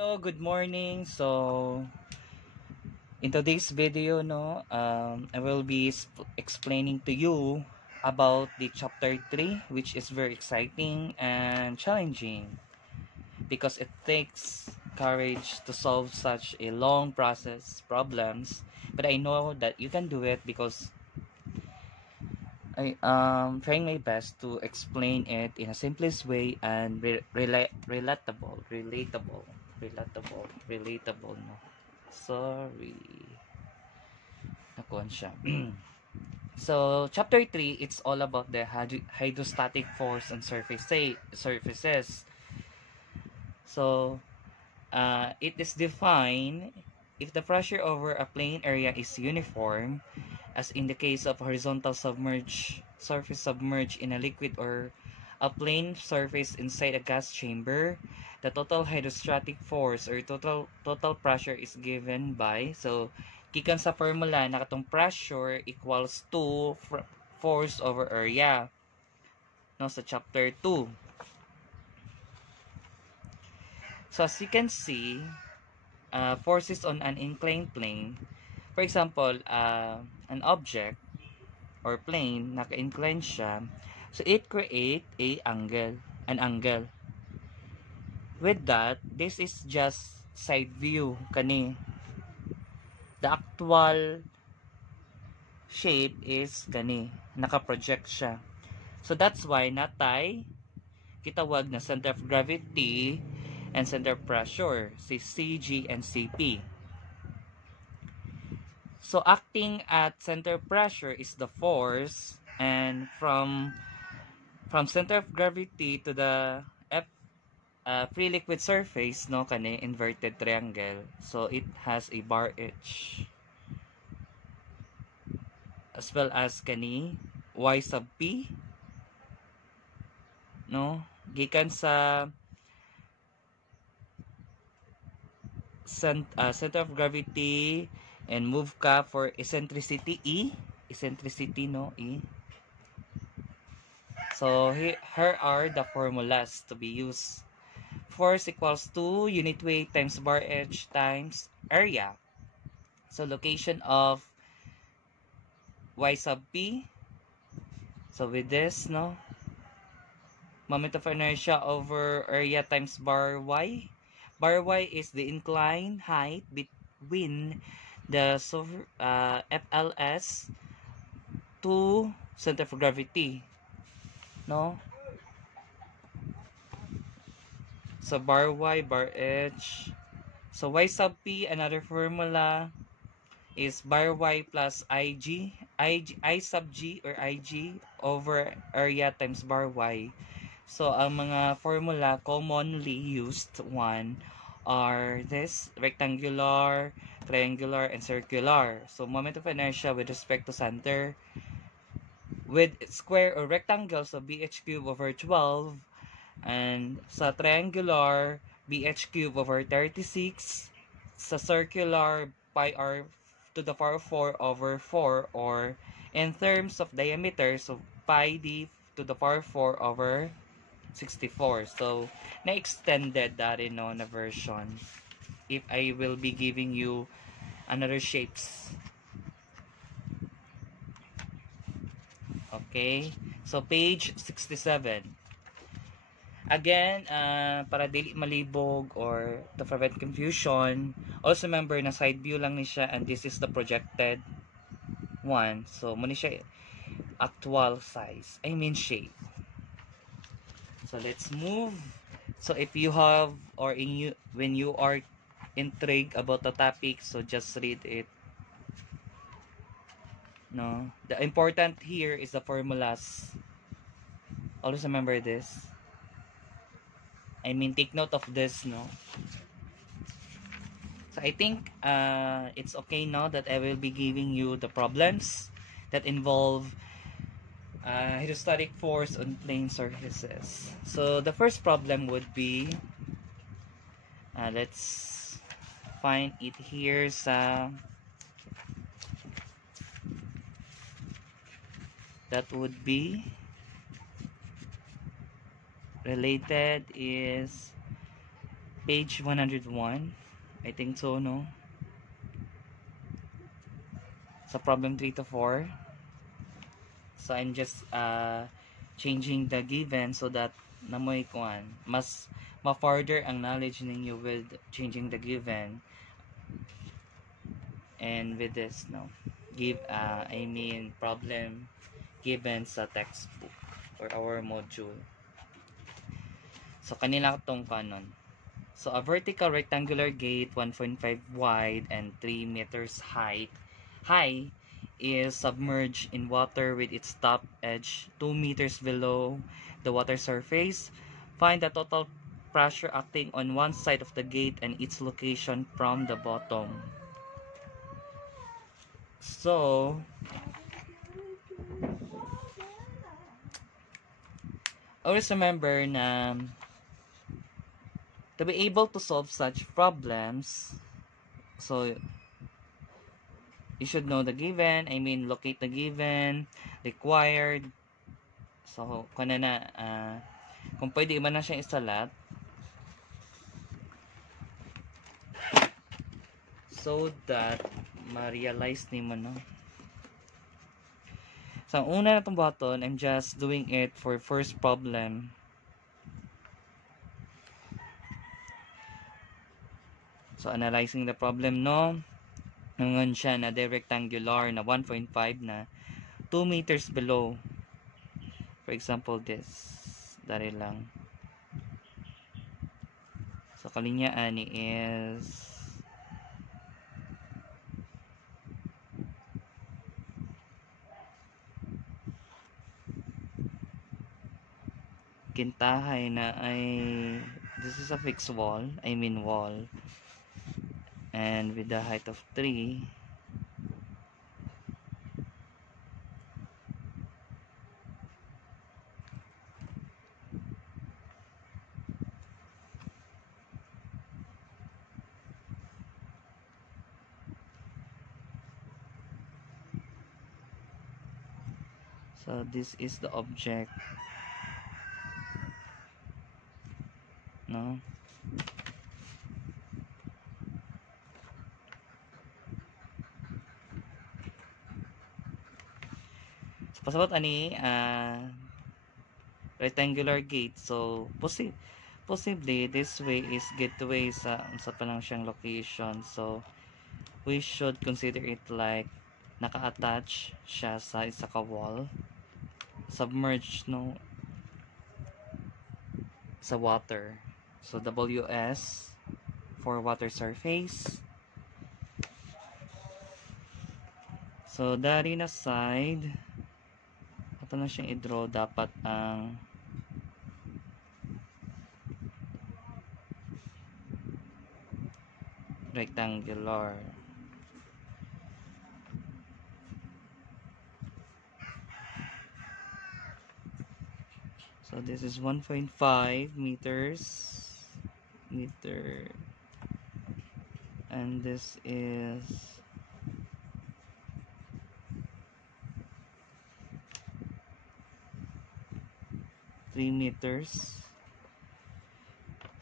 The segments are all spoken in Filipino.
Hello, good morning. So, in today's video, I will be explaining to you about the chapter 3, which is very exciting and challenging because it takes courage to solve such a long process problems. But I know that you can do it because I am trying my best to explain it in a simplest way and relatable, no? Sorry. Nakuha siya. So, chapter 3, it's all about the hydrostatic force on surfaces. So, it is defined if the pressure over a plane area is uniform, as in the case of horizontal surface submerged in a liquid or a plane surface inside a gas chamber, the total hydrostatic force or total pressure is given by, so gikan sa formula na katong pressure equals to force over area, no, sa chapter 2. So as you can see, forces on an inclined plane, for example, an object or plane, naka-incline siya, so it create an angle. With that, this is just side view kani. The actual shape is kani, naka-project siya. So that's why natay kitawag na center of gravity and center of pressure, si CG and CP. So acting at center of pressure is the force, and from center of gravity to the free liquid surface, no, kani inverted triangle, so it has a bar H, as well as kani y sub p, no, gikan sa center of gravity and move ka for eccentricity eccentricity, no, E. So here are the formulas to be used. Force equals to unit weight times bar H times area. So location of y sub p. So with this, no, moment of inertia over area times bar y. Bar y is the inclined height between the FLS to center of gravity, no. So bar y, bar h. So y sub p, another formula is bar y plus I sub g or ig over area times bar y. So ang mga formula commonly used one are this: rectangular, triangular, and circular. So moment of inertia with respect to center with square or rectangle, so bh cube over 12, and sa triangular, bh cube over 36, sa circular, pi r to the power 4 over 4, or in terms of diameter, so pi d to the power 4 over 64. So, na-extended that in na version if I will be giving you another shapes. Okay? So, page 67. Again, para dili malibog or to prevent confusion, also remember na side view lang ni siya and this is the projected one. So, muna siya actual size. I mean shape. So, let's move. So, if you have or when you are intrigued about the topic, so just read it. No, the important here is the formulas. Always remember this. I mean, take note of this, no? So I think it's okay now that I will be giving you the problems that involve hydrostatic force on plane surfaces. So the first problem would be, let's find it here sa, that would be related is page 101. I think so, no? Sa problem 3 to 4. So I'm just changing the given so that namoy kuan mas ma-further ang knowledge ninyo with changing the given and with this no I mean problem given sa textbook or our module. So kanila tong kanon. So a vertical rectangular gate 1.5 wide and 3 meters high is submerged in water with its top edge 2 meters below the water surface. Find the total pressure acting on one side of the gate and its location from the bottom. So, always remember na to be able to solve such problems, so you should know the given, I mean locate the given, required. So, kung pwede man na siyang isalat, so that ma-realize ni mo, no? So, ang una na itong button, I'm just doing it for first problem. So, analyzing the problem, no? Ngayon siya na rectangular na 1.5 na 2 meters below. For example, this. Dari lang. So, kalinyaan ni is kintahay na ay this is a fixed wall. I mean wall. And with the height of 3, so this is the object, no? So pasabot ani rectangular gate, so possibly this way is gateway sa pa lang siyang location. So we should consider it like naka-attach siya sa isa ka wall, submerged, no, sa water. So WS for water surface. So dari na side, ito na siyang i-draw. Dapat ang rectangular. So this is 1.5 meters and this is 3 meters.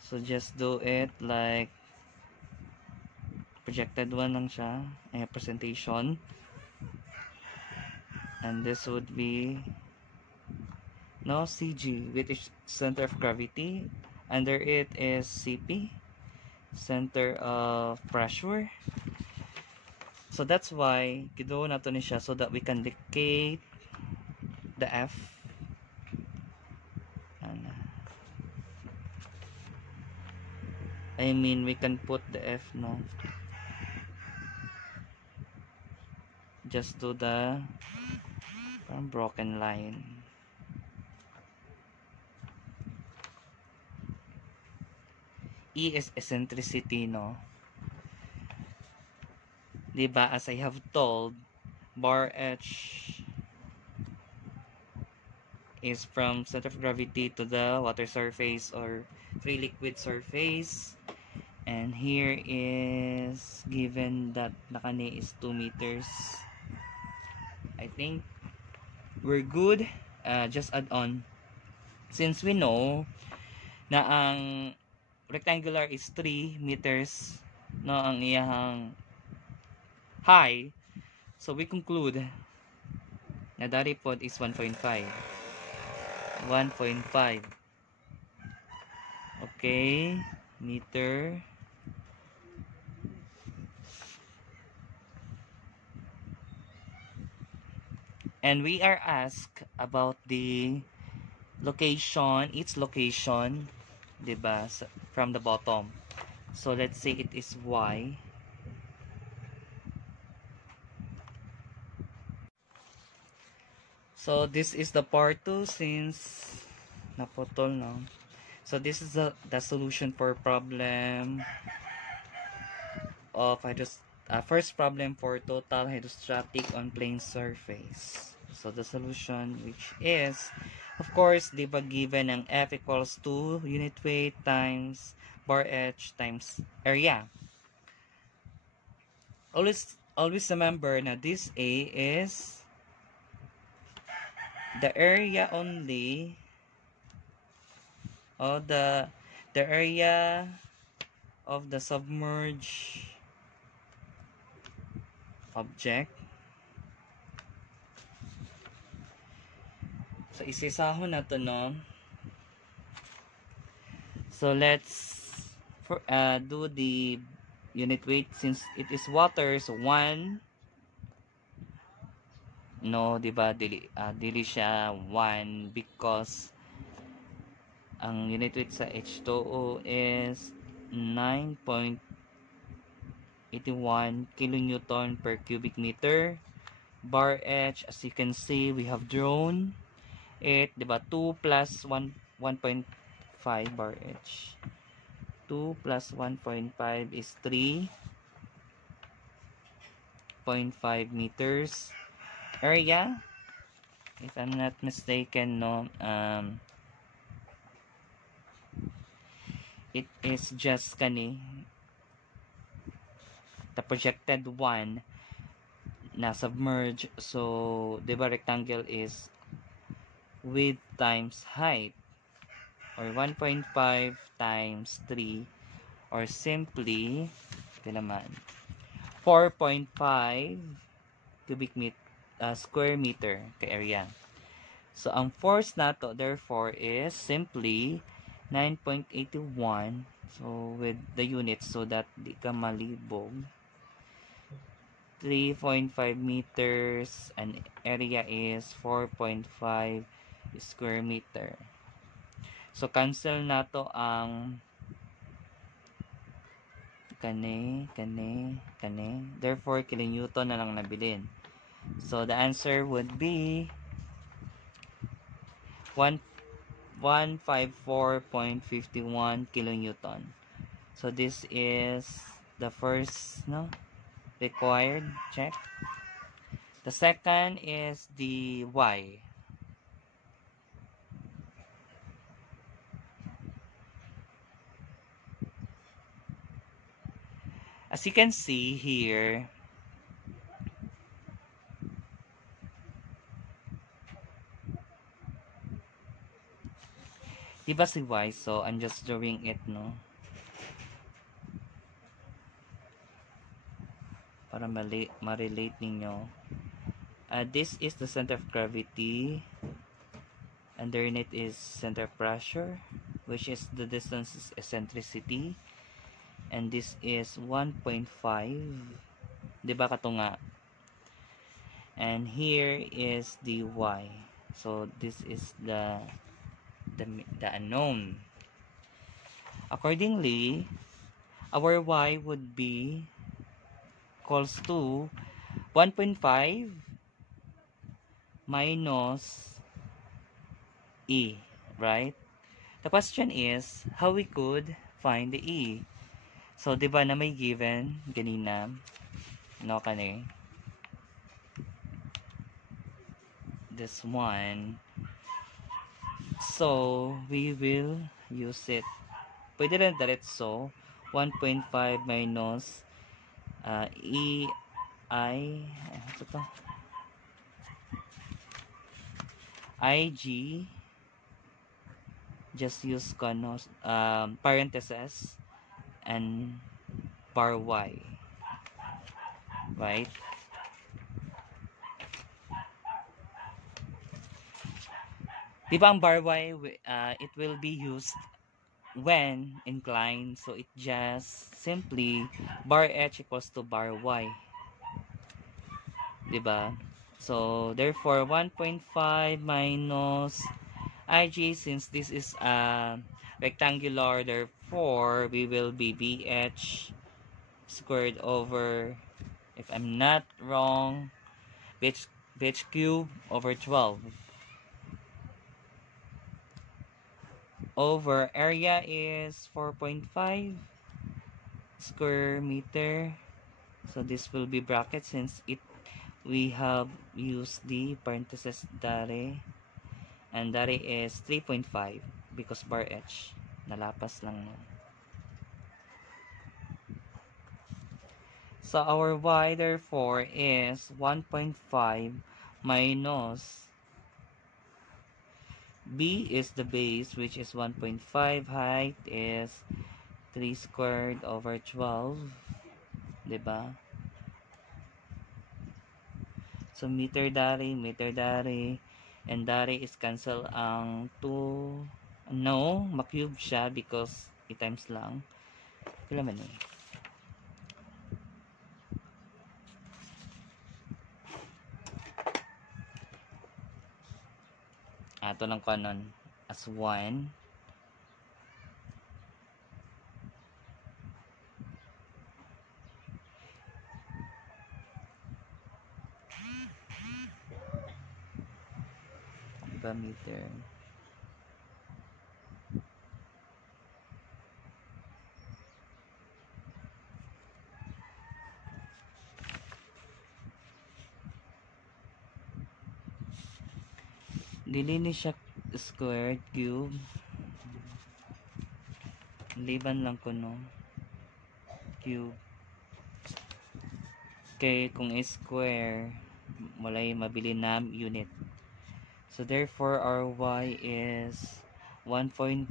So just do it like projected one lang siya, presentation. And this would be no CG, which is center of gravity. Under it is CP, center of pressure. So that's why gido nato ni siya so that we can locate the F. And, I mean we can put the F, no, just do the broken line. E is eccentricity, no? Diba, as I have told, bar H is from center of gravity to the water surface or free liquid surface. And here is given that nakani is 2 meters. I think we're good. Just add on. Since we know na ang rectangular is 3 meters, no, ang iyang high. So we conclude na dari pod is 1.5. 1.5. Okay, meter. And we are asked about the location, its location, diba, from the bottom. So let's say it is Y. So this is the part 2 since naputol, no. So this is the solution for problem of first problem for total hydrostatic on plane surface. So the solution, which is, of course, di ba given ang F equals to unit weight times bar H times area. Always remember na this A is the area only, or the area of the submerged object. So isisahon na to, no. So let's do the unit weight since it is water. So 1, no, diba, dili siya 1 because ang unit weight sa H2O is 9.81 kilonewton per cubic meter. Bar H, as you can see, we have drawn it, diba, 2 plus 1.5 bar H. 2 plus 1.5 is 3.5 meters. Area, if I'm not mistaken, no, it is just the projected one na submerged. So diba rectangle is width times height, or 1.5 times 3, or simply ito naman 4.5 square meter ka area. So ang force nato therefore is simply 9.81, so with the units so that di ka malibog, 3.5 meters, and area is 4.5 square meter. So cancel nato ang kani, therefore kilonewton na lang nabilin. So the answer would be 154.51 kilonewton. So this is the first, no, required check. The second is the Y. As you can see here, diba si Y? So I'm just drawing it, no, para ma-relate ninyo. This is the center of gravity. Underneath is center of pressure, which is the distance is eccentricity. And this is 1.5. Diba kato nga? And here is the Y. So this is the unknown. Accordingly, our Y would be equals to 1.5 minus E, right? The question is how we could find the E. So, di ba na may given ganina, no, kani this one. So, we will use it. Pwede rin diretso 1.5 minus E I ano to? IG just use parentheses and bar y, right? Di ba ang bar y, it will be used when inclined, so it just simply bar h equals to bar y, di ba? So therefore 1.5 minus ig, since this is rectangular, therefore we will be bh squared over, if I'm not wrong, bh cube over 12 over area is 4.5 square meter. So this will be bracket since we have used the parentheses dare, and dare is 3.5 because bar h nalapas lang nun. So our y therefore is 1.5 minus b is the base, which is 1.5, height is 3 squared over 12, diba? So meter dare, and dare is cancel ang 2, no, makube siya because i-times lang. Kailan man eh? Ito lang kanon as 1. Diba meter? Dili ni siya squared, cube. Liban lang ko no. Cube. Kay kung square, walay mabili na unit. So therefore our y is 1.5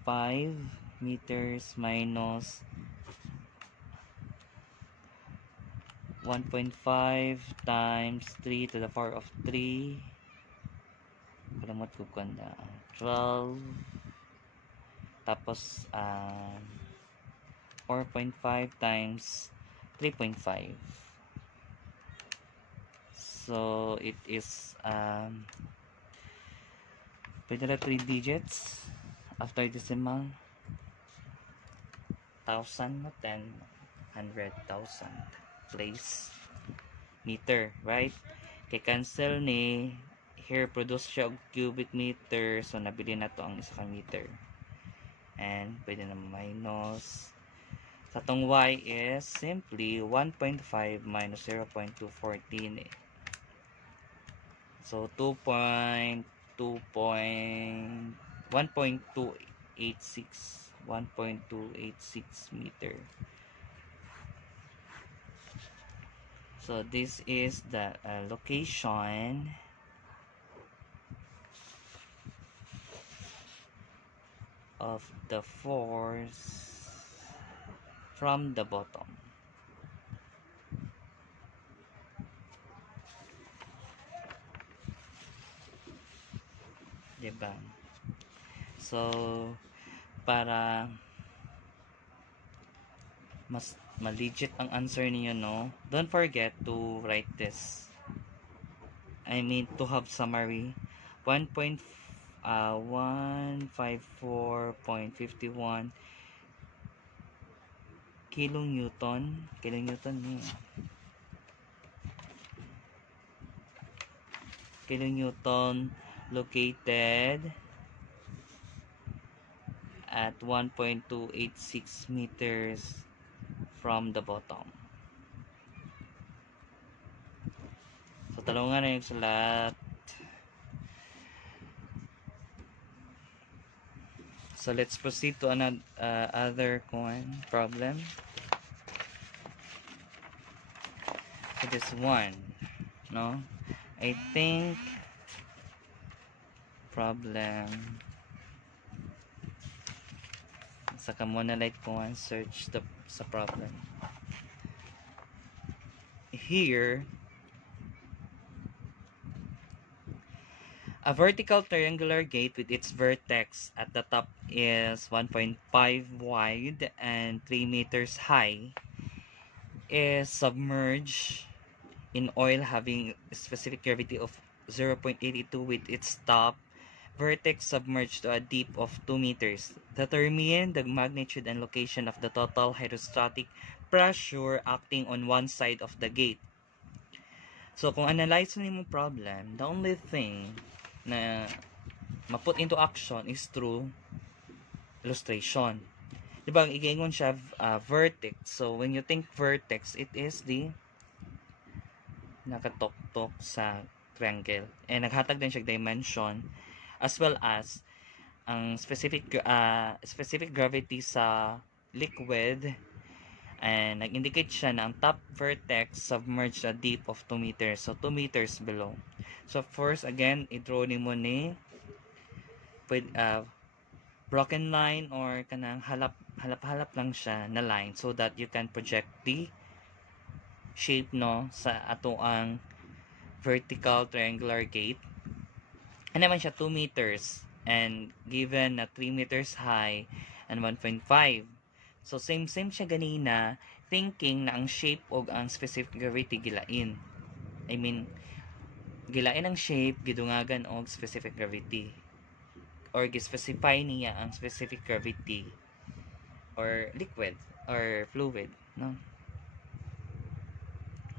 meters minus 1.5 times 3 to the power of 3. Kalamot ko kanda. 12. Tapos 4.5 times 3.5. So it is pwede na 3 digits after decimal. 1,000 no 10 100,000 place meter, right? Kay cancel ni here produce siya og cubic meter, so nabili na to ang isa ka meter, and pwede na minus sa tong y is simply 1.5 minus 0.214, so 1.286 meter. So this is the location of the force from the bottom. Diba? So para mas legit ang answer niyo, no, don't forget to write this. I mean to have summary. 154.51 kilonewton ni kilonewton located at 1.286 meters from the bottom. So talungan na yung sulat. So let's proceed to another other problem. So this one, no, I think problem Saka mo na like ko ang search sa problem. Here, a vertical triangular gate with its vertex at the top is 1.5 wide and 3 meters high is submerged in oil having a specific gravity of 0.82 with its top vertex submerged to a deep of 2 meters. Determine the magnitude and location of the total hydrostatic pressure acting on one side of the gate. So, kung analyze mo yung problem, the only thing na ma-put into action is through illustration. Diba, ang igaingon siya vertex. So, when you think vertex, it is the nakatok-tok sa triangle. And naghatag din siya dimension as well as ang specific gravity sa liquid, and nag-indicate siya na ang top vertex submerged a deep of 2 meters. So, 2 meters below. So, first, again, i-draw ni mo ni broken line or kanang halap lang siya na line so that you can project the shape no sa ato ang vertical triangular gate. Ano naman siya 2 meters and given na 3 meters high and 1.5. So same siya ganina, thinking na ang shape og ang specific gravity gilain. I mean, gilain ang shape gidungagan og specific gravity or gi-specify niya ang specific gravity or liquid or fluid, no?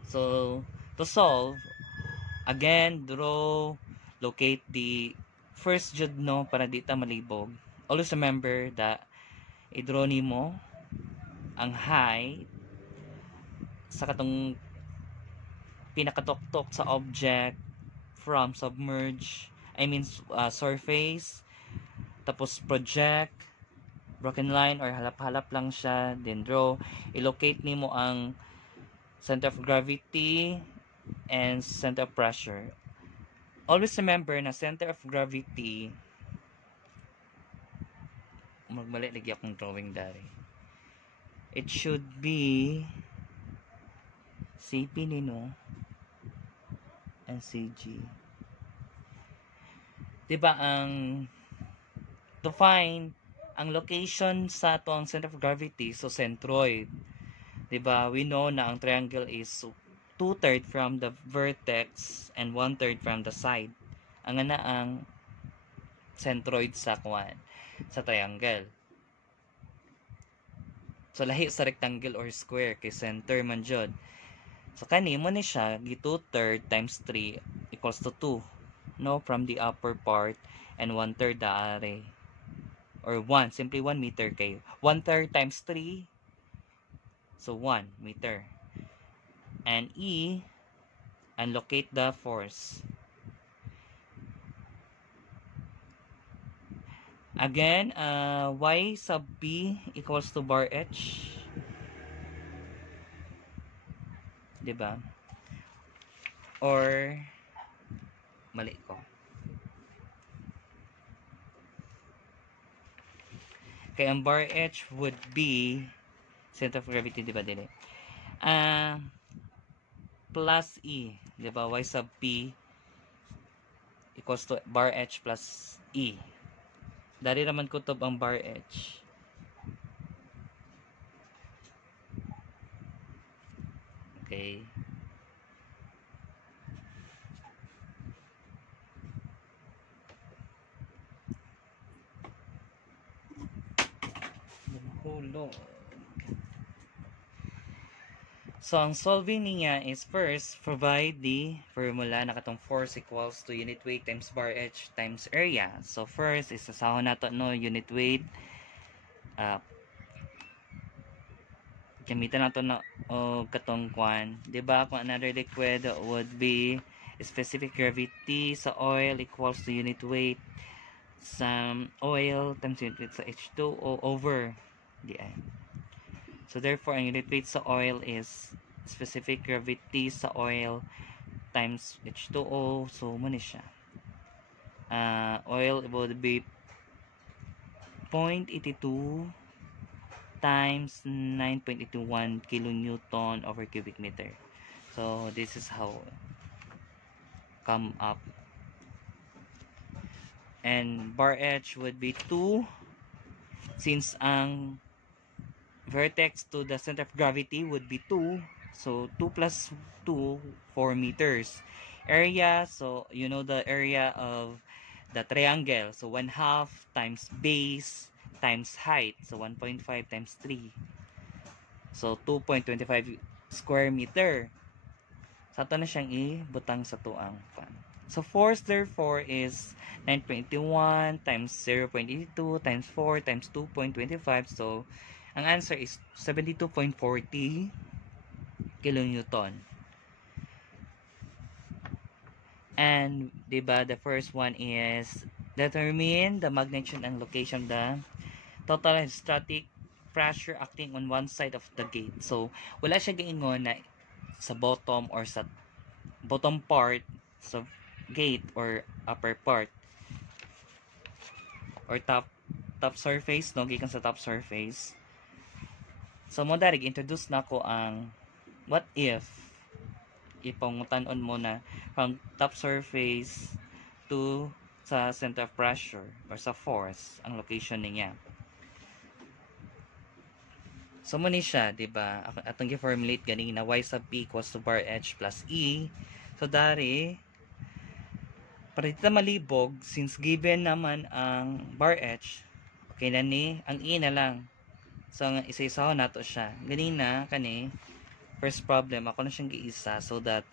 So to solve, again, draw, locate the first jud no para di ta malibog. Always remember that i-draw nimo ang height sa katong pinakatok-tok sa object from submerge, surface, tapos project, broken line or halap-halap lang siya, then draw, i-locate nimo ang center of gravity and center of pressure. Always remember na center of gravity, magmali lagi akong drawing dari. It should be CP nino and CG. Diba ang to find ang location sa to ang center of gravity, so centroid. Diba, we know na ang triangle is 2/3 from the vertex and 1/3 from the side. Ang ana ang centroid sa triangle. So lahi sa rectangle or square kay center man jud. So kani mo ni siya gi 2/3 times 3 equals to 2. No, from the upper part and 1/3 daari. Or 1, simply 1 meter kay 1/3 times 3. So 1 meter. And and locate the force. Again, y sub p equals to bar h. Diba? Or, mali ko. Kaya ang bar h would be center of gravity, diba dili? Plus e, diba? Y sub p equals to bar h plus e. Dari naman kutob ang bar h. Okay. So, ang solving niya is first, provide the formula na katong force equals to unit weight times bar h times area. So, first, isasahon nato no unit weight. Gamitan nato na katong kwan. Diba? Kung another liquid would be specific gravity sa oil equals to unit weight sa oil times unit weight sa H2O over DI. So therefore, ang unit weight sa oil is specific gravity sa oil times H2O. So, muna siya. Oil would be 0.82 times 9.81 kilonewton over cubic meter. So this is how come up. And bar h would be 2 since ang vertex to the center of gravity would be 2. So 2 plus 2, 4 meters. Area, so you know the area of the triangle. So 1/2 times base times height. So 1.5 times 3. So 2.25 square meter. So ito na siyang ibutang sa tuang fan. So force therefore is 9.21 times 0.82 times 4 times 2.25. So ang answer is 72.40 kilonewton. And diba, the first one is determine the magnitude and location of the total hydrostatic pressure acting on one side of the gate. So wala siya giingon na sa bottom or sa bottom part sa gate or upper part or top surface, no, gikan sa top surface. So mo darig introduce na ko ang what if ipangutan-on mo na from top surface to sa center of pressure or sa force ang location niya. So mo ni siya, di ba? Atong gi-formulate ganina y sub p equals to bar h plus e. So dari para dito malibog, since given naman ang bar h, okay na ni ang e na lang. So isa-isaho nato siya. Ganina kani first problem ako na siyang giisa so that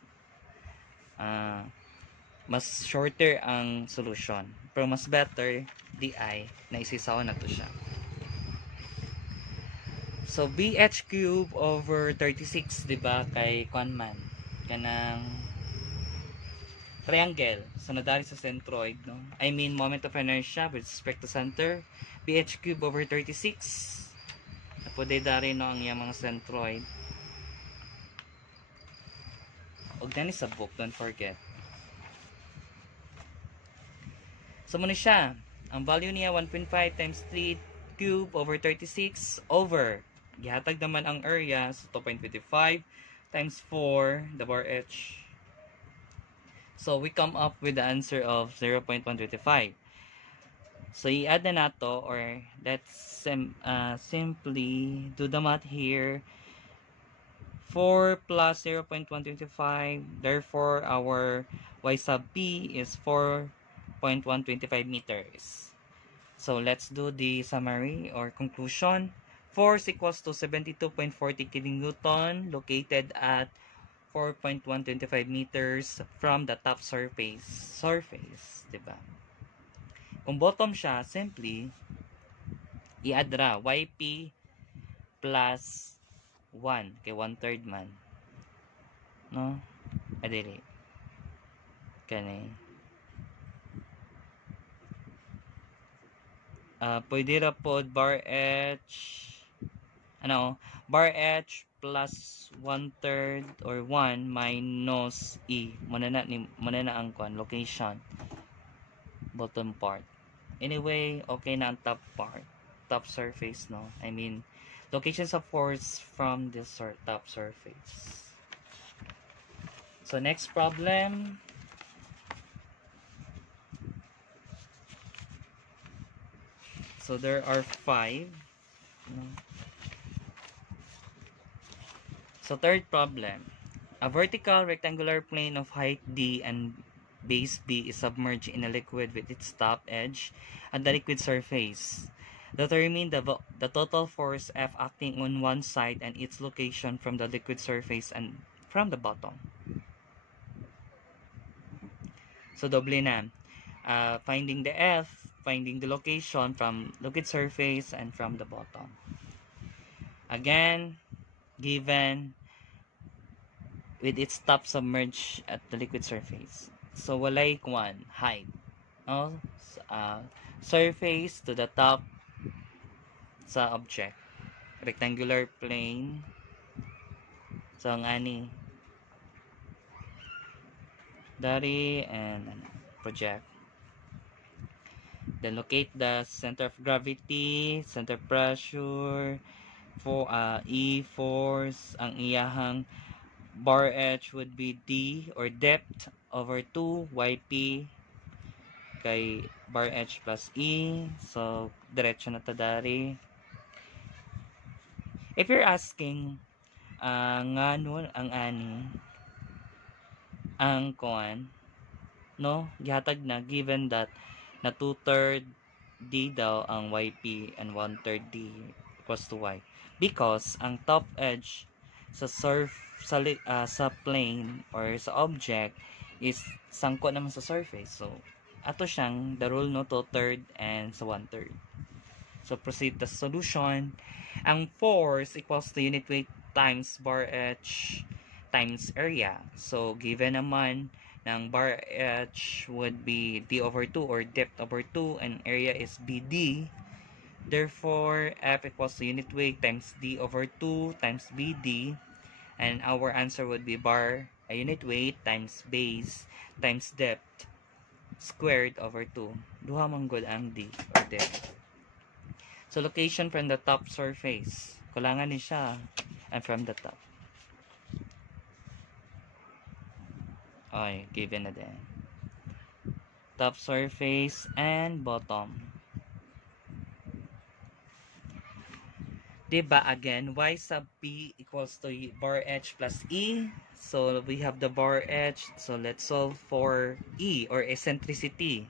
mas shorter ang solution. Pero mas better di na isa-isaho na to siya. So bh cube over 36, di ba, kay Kwanman kanang triangle. So nadari sa centroid, no? I mean moment of inertia with respect to center, bh cube over 36. Pwede dari no ang iyang mga centroid. Og dani sa book, don't forget. So muna siya, ang value niya 1.5 times 3 cube over 36 over gihatag naman ang area, so 2.25 times 4 the bar h. So we come up with the answer of 0.125. So i-add na nato, or let's simply do the math here. 4 plus 0.125, therefore our y sub p is 4.125 meters. So let's do the summary or conclusion. Force equals to 72.40 kilonewton located at 4.125 meters from the top surface, diba? Kung bottom siya, simply i-add ra yp plus 1 kay 1/3 man, no? Adili kani pwede ra pod bar h bar h plus 1/3 or 1 minus e muna na ang location bottom part. Anyway, okay na ang top part, top surface, no? I mean locations of force from this top surface. So next problem. So there are 5. So third problem. A vertical rectangular plane of height d and base b is submerged in a liquid with its top edge at the liquid surface. Determine the total force F acting on one side and its location from the liquid surface and from the bottom. So doble na. Finding the F, finding the location from liquid surface and from the bottom. Again, given with its top submerged at the liquid surface. So walay kwan height, no? Surface to the top sa object, rectangular plane. So ang ani dari and project. Then locate the center of gravity, center of pressure, for E force, ang iyahang bar h would be D or depth over 2 YP kay bar h plus E. So diretso na ta dari. If you're asking nga nun ang ani ang kuan no gihatag na given that na 2/3 D daw ang YP and 1/3 D equals to Y because ang top edge sa sa plane or sa object is sangko naman sa surface, so ato siyang the rule no 2/3 and sa 1/3. So proceed to solution. Ang force equals to unit weight times bar h times area. So given naman ng bar h would be d over 2 or depth over 2 and area is bd. Therefore, F equals to unit weight times d over 2 times bd, and our answer would be bar unit weight times base times depth squared over 2. Duha man gud ang d or depth. So location from the top surface. Kulangan ni siya and from the top. Okay, given na din. Top surface and bottom. Diba again, y sub p equals to bar h plus e. So we have the bar h. So let's solve for e or eccentricity.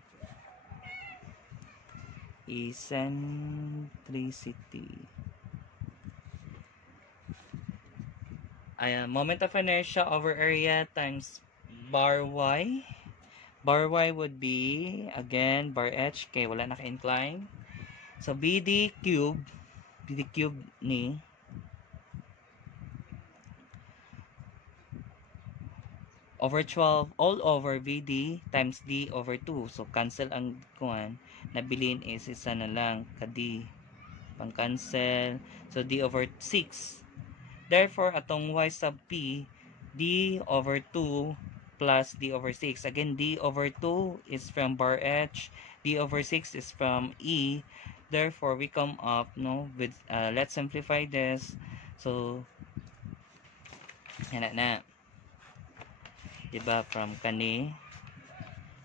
Eccentricity. Moment of inertia over area times bar y. Bar y would be again bar h. Okay, wala naka-incline. So BD cube ni over 12 all over VD times D over 2. So cancel ang kuan nabilin is isa na lang ka D pang cancel. So D over 6. Therefore atong y sub p D over 2 plus D over 6. Again, D over 2 is from bar H, D over 6 is from E. Therefore we come up no with let's simplify this. So yan na. Diba from kani.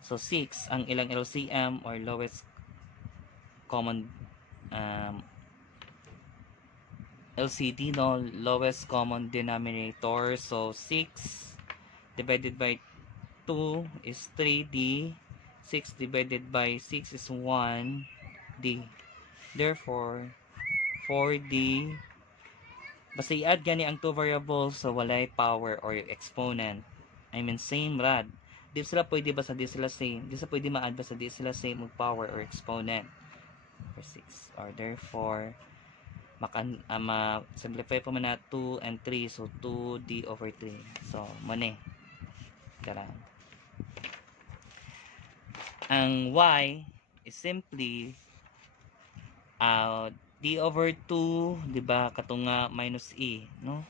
So 6 ang ilang LCM or lowest common LCD no, lowest common denominator. So 6 divided by 2 is 3D. 6 divided by 6 is 1D. Therefore 4D. Basta i-add gani ang two variables so walay power or exponent. I mean same rad. Di sila pwede ba sa di sila same? Di sila pwede ma-add ba sa di sila same mag power or exponent. For 6. Or therefore simplify pa man na 2 and 3. So 2D over 3. So muna karang. Ang y is simply d over 2, di ba? Katunga minus e, no?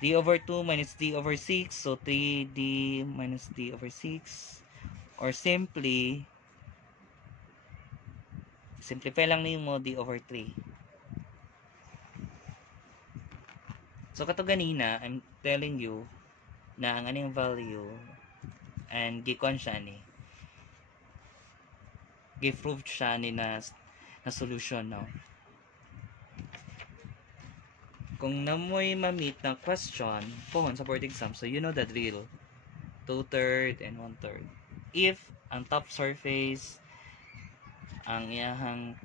D over 2 minus d over 6, so 3d minus d over 6. Or simply simplify lang nimo d over 3. So kato ganina, I'm telling you na ang aning value and gikuan siya ni gi-prove siya ni na solution, no? Kung namoy ma-meet na question pohon sa board exam, so you know the drill. 2/3 and 1/3. If ang top surface ang iyahang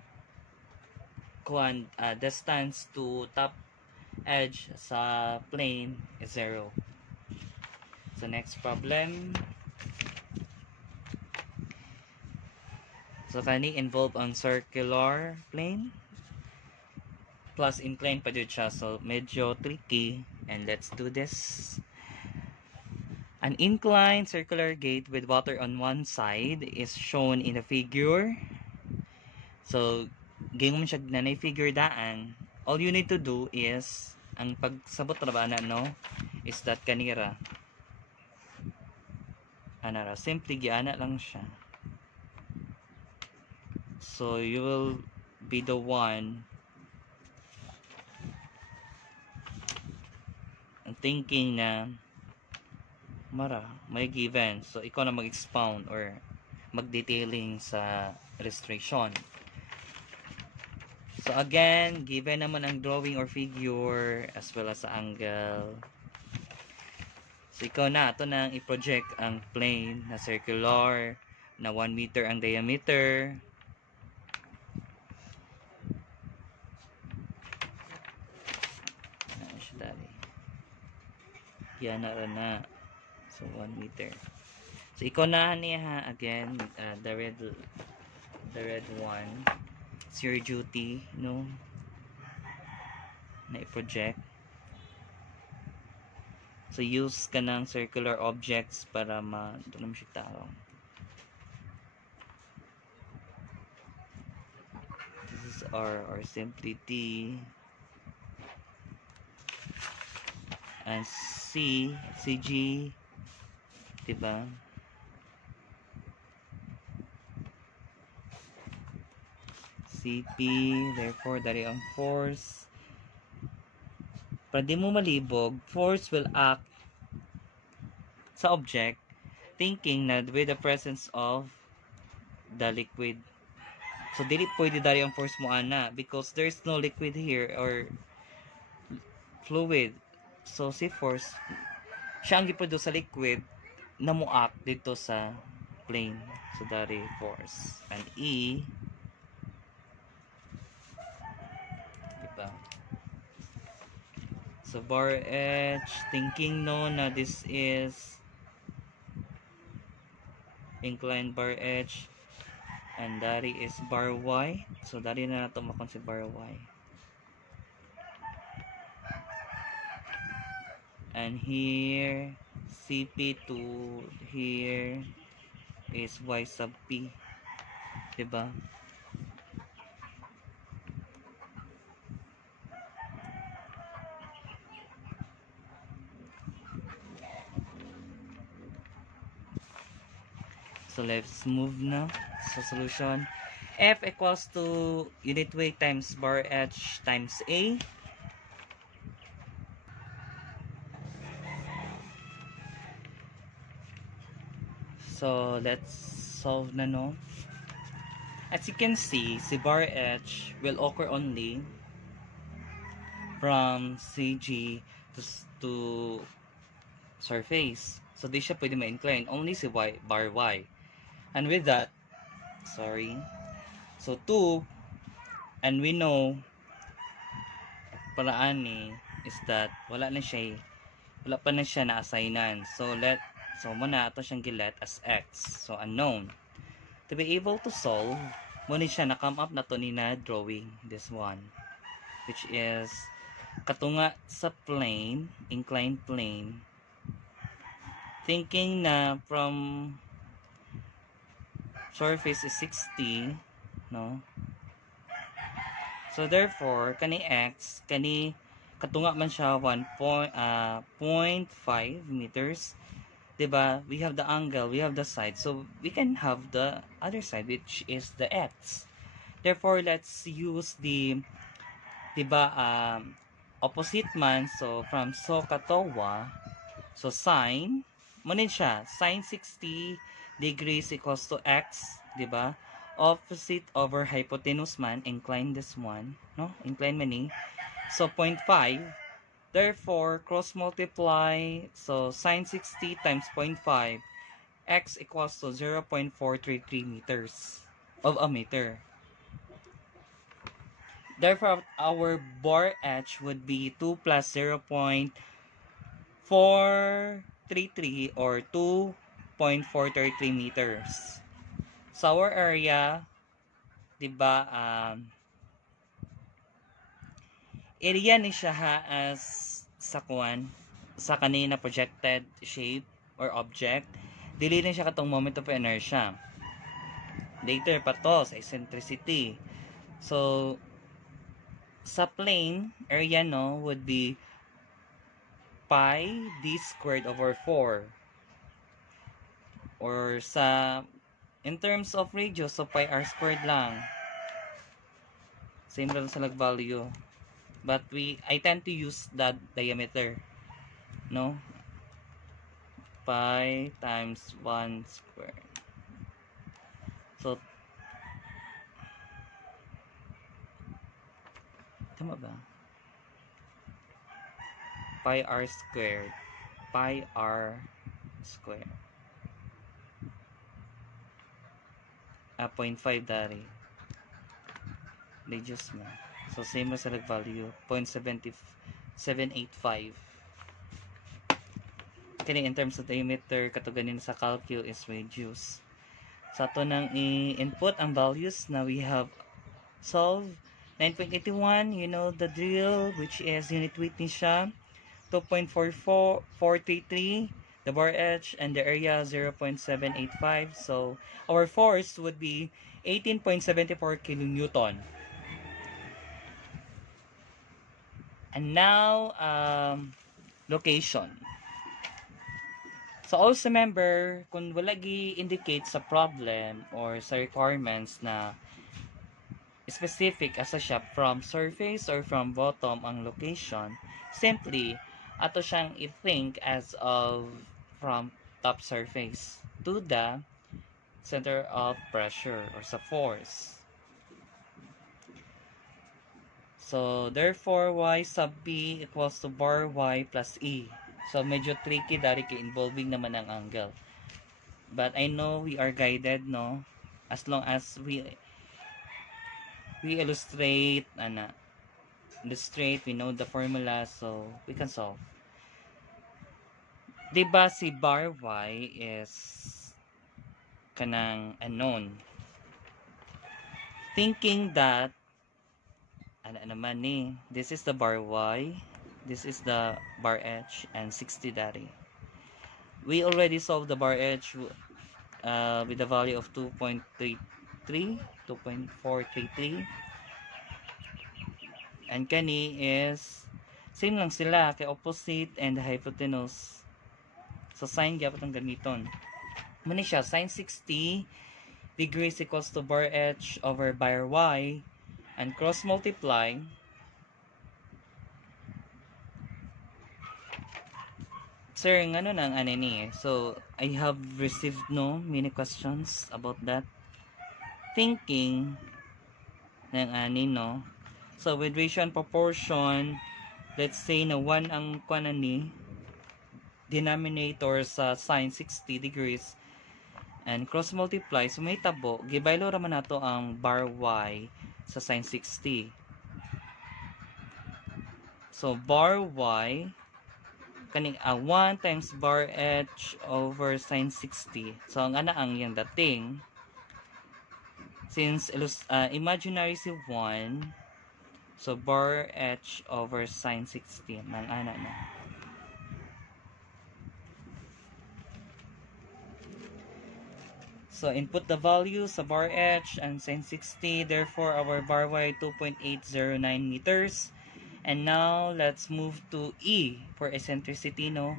kuan distance to top edge sa plane is 0. So next problem. So kani involve ang circular plane plus incline pa jud siya, so medyo tricky, and let's do this. An inclined circular gate with water on one side is shown in the figure. So gingon siya na figure daan. All you need to do is ang pagsabot ra ba na no is that kanira anara simply giana lang siya. So you will be the one thinking na may given. So ikaw na mag-expound or mag-detailing sa illustration. So again, given naman ang drawing or figure as well as sa angle. So ikaw na, ito na i-project ang plane na circular na 1 meter ang diameter. Yan na. So 1 meter. So ikaw na niya ha, again, the red one. It's your duty, no? Na i-project. So use ka ng circular objects para doon naman siya tao. This is our simply T. And CG, diba? CP, therefore, dari ang force. Para di mo malibog, force will act sa object, thinking na with the presence of the liquid. So, dili pwede dari ang force mo ana because there's no liquid here or fluid. So, si force, siya ang giproduce sa liquid na mo-act dito sa plane. So, dari force. And E, diba? So, bar H, thinking no na this is inclined bar H, and dari is bar Y. So, dari na nato makon si bar Y. And here, CP2, here is Y sub P. Diba? So, let's move na sa solution. F equals to unit weight times bar H times A. So, let's solve na, no? As you can see, si bar H will occur only from CG to surface. So, di siya pwede ma-incline. Only si bar Y. And with that, so 2, and we know, paraan is that, wala pa na siya na-assignan. So muna ito siyang gilet as X. So, unknown. To be able to solve, muna siya na-come up na to ni na drawing, this one. Which is, katunga sa plane, inclined plane, thinking na from surface is 60, no? So, therefore, kani X, katunga man siya 0.5 meters. Diba? We have the angle, we have the side. So, we can have the other side, which is the X. Therefore, let's use the, diba, opposite man. So, from katawa, so, sine, munin siya, sine 60 degrees equals to X, diba? Opposite over hypotenuse man, incline this one, no? Incline man So, 0.5. Therefore, cross multiply, so sine 60 times 0.5, X equals to 0.433 meters of a meter. Therefore, our bar H would be 2 plus 0.433 or 2.433 meters. So, our area, diba, area ni siya ha as sa kanina projected shape or object. Dili na siya katong moment of inertia. Later pa to sa eccentricity. So, sa plane, area no would be pi d squared over 4. Or in terms of radius, so pi r squared lang. Same lang sa value. But I tend to use that diameter. No? Pi times 1 squared. So, tama ba? Pi r squared. Pi r squared. 0.5 dari. Reduce mo. So, same na sa value. 0.785. Kini in terms of diameter, kato ganin sa calcu is reduce. Sa ito nang i-input ang values na we have solved. 9.81, you know the drill, which is unit weight ni siya. 2.433, the bar edge, and the area 0.785. So, our force would be 18.74 kilonewton. And now, location. So, also remember, kung wala gi-indicate sa problem or sa requirements na specific as a siya from surface or from bottom ang location, simply, ato siyang i-think as of from top surface to the center of pressure or sa force. So, therefore, y sub p equals to bar y plus e. So, medyo tricky dahil involving naman ang angle. But I know we are guided, no? As long as we illustrate, we know the formula, so we can solve. Diba si bar y is kanang unknown. Thinking that, naman ni, this is the bar y, this is the bar h, and 60 dari. We already solved the bar h with the value of 2.433, and kani is same lang sila kay opposite and hypotenuse. So sine gyapon ang gamiton. Muna siya sine 60 degrees equals to bar h over bar y, and cross multiply sir ngano nang ni. So I have received many questions about that, thinking ng no. So with ratio and proportion, let's say na 1 ang ni denominator sa sine 60 degrees and cross multiply, so may tabo gibaylo ra man nato ang bar y sa sine 60. So bar y kaning 1 times bar h over sine 60. So ang ang yang dating, since imaginary si 1, so bar h over sine 60 ng na. So input the value sa bar h and sine 60, therefore our bar y 2.809 meters. And now let's move to E for eccentricity, no?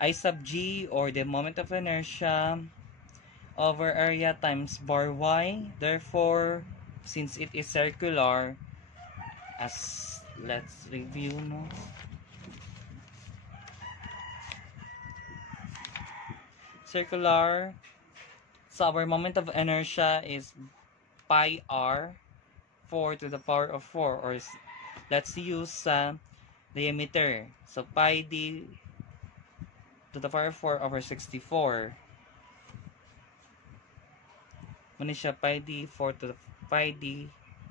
I sub g, or the moment of inertia, over area times bar y. Therefore, since it is circular, let's review, no? Circular. So our moment of inertia is pi r 4 to the power of 4, or let's use diameter. So pi d to the power of 4 over 64. Muna siya pi d to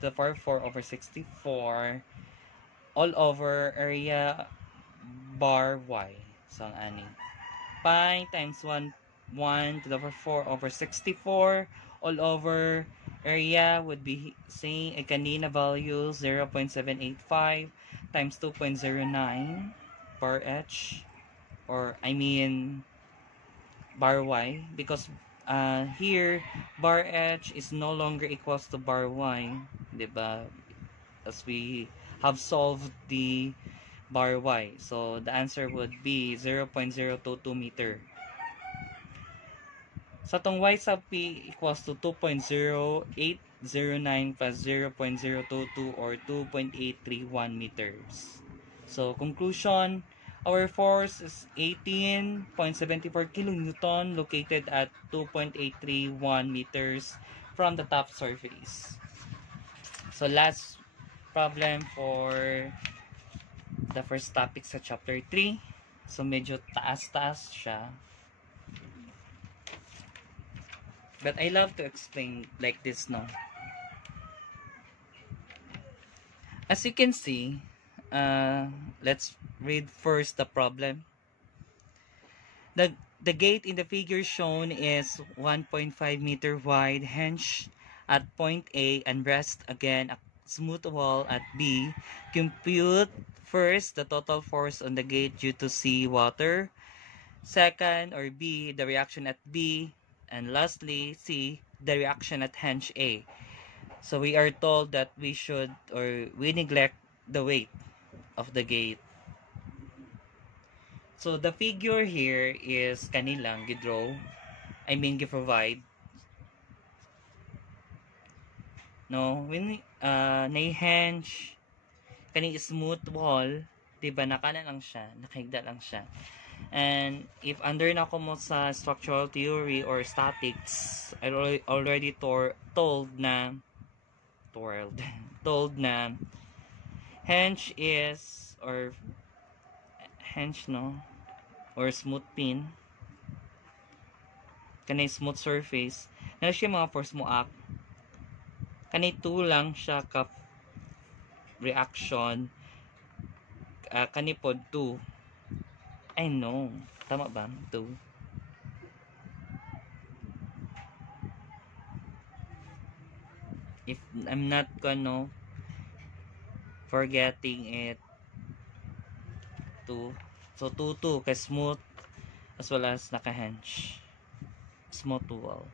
the power of 4 over 64 all over area bar y. So ang ani. Pi times 1 to the power 4 over 64 all over area would be say a kanina value 0.785 times 2.09 bar h, or I mean bar y, because here bar h is no longer equals to bar y, diba, as we have solved the bar y. So the answer would be 0.022 meter. Sa tong y sub p equals to 2.08 plus 0.022 or 2.831 meters. So, conclusion, our force is 18.74 kilonewton located at 2.831 meters from the top surface. So, last problem for the first topic sa chapter 3. So, medyo taas-taas siya. But I love to explain like this, no? As you can see, let's read first the problem. The gate in the figure shown is 1.5 meter wide, hinged at point A and rest again a smooth wall at B. Compute first the total force on the gate due to sea water. Second, or B, the reaction at B. And lastly, C, the reaction at hinge A. So we are told that we should, or we neglect the weight of the gate. So the figure here is kanilang gidraw. I mean giprovide. No, when na-hinge kani smooth wall, diba nakana lang siya, nakahigda lang siya. And if under na ko mo sa structural theory or statics, I already told na hinge is, or hinge, no, or smooth pin, kanay smooth surface, na siya mga force mo act, kanay 2 lang siya ka reaction, kanay pod 2. I know, tama ba? 2. If I'm not forgetting it, 2. So 2 kay smooth as well as naka-hinge. Smooth wall.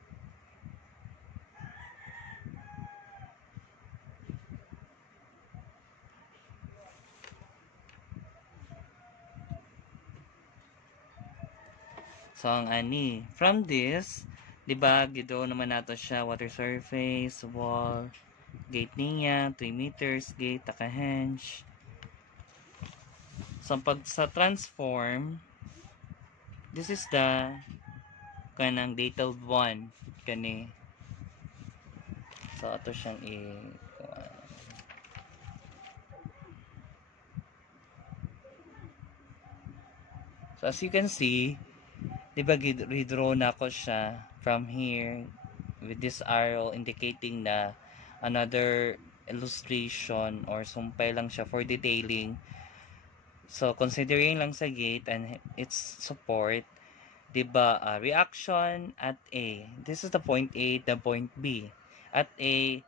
So ang ani, from this, di ba, gido naman nato siya, water surface, wall, gate niya, 3 meters, gate, naka-hinge. So pag sa transform, this is the kanang detailed one kani. So ato siyang so as you can see, diba redraw na ko siya from here with this arrow indicating na another illustration or sumpay lang siya for detailing. So considering lang sa gate and its support, diba, reaction at A, this is the point A, the point B. At A,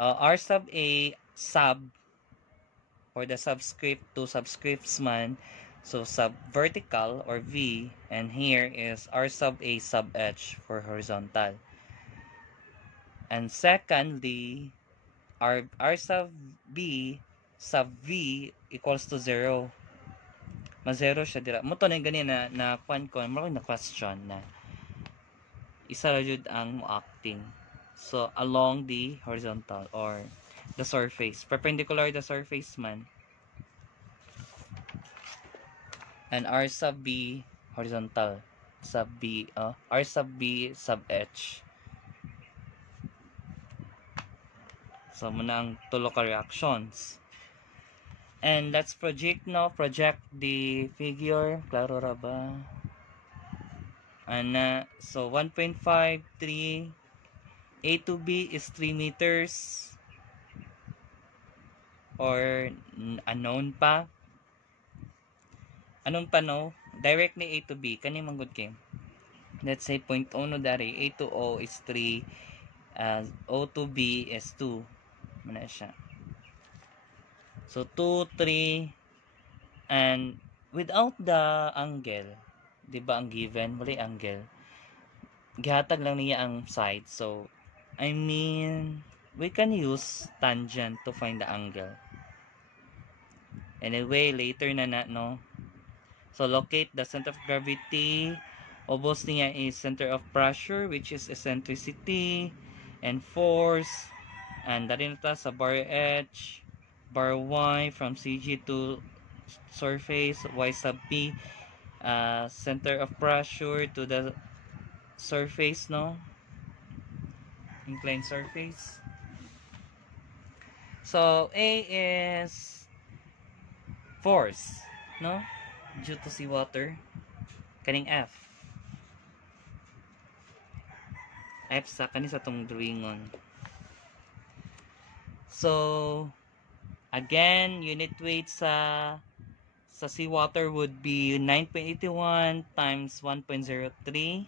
R sub A sub for the subscript to subscripts man, so sub vertical or V, and here is R sub A sub H for horizontal. And secondly, R sub B sub V equals to 0. Ma-0 siya dira. Mo to na gani na kwan ko, mo na question na isa ra jud ang acting. So along the horizontal or the surface, perpendicular the surface man. And R sub B horizontal, sub B, R sub B sub H. So muna ang tulo ka reactions. And let's project the figure. Klaro ra ba? So 1.53 A to B is 3 meters or unknown pa. Anong pa, no? Directly A to B. Kani manggod kay. Let's say point O no dari. A to O is 3. O to B is 2. Muna siya. So 2, 3. And without the angle, di ba ang given? Wala angle. Gihatag lang niya ang side. So, I mean, we can use tangent to find the angle. Anyway, later na no? So, locate the center of gravity. Opposed niya is center of pressure, which is eccentricity. and force, and dali na ta sa bar H, bar Y from CG to surface, Y sub P, center of pressure to the surface, no? Inclined surface. So A is force, no? Due to seawater. Kaning F. F sa kani sa tong drawingon. So again, unit weight sa seawater would be 9.81 times 1.03,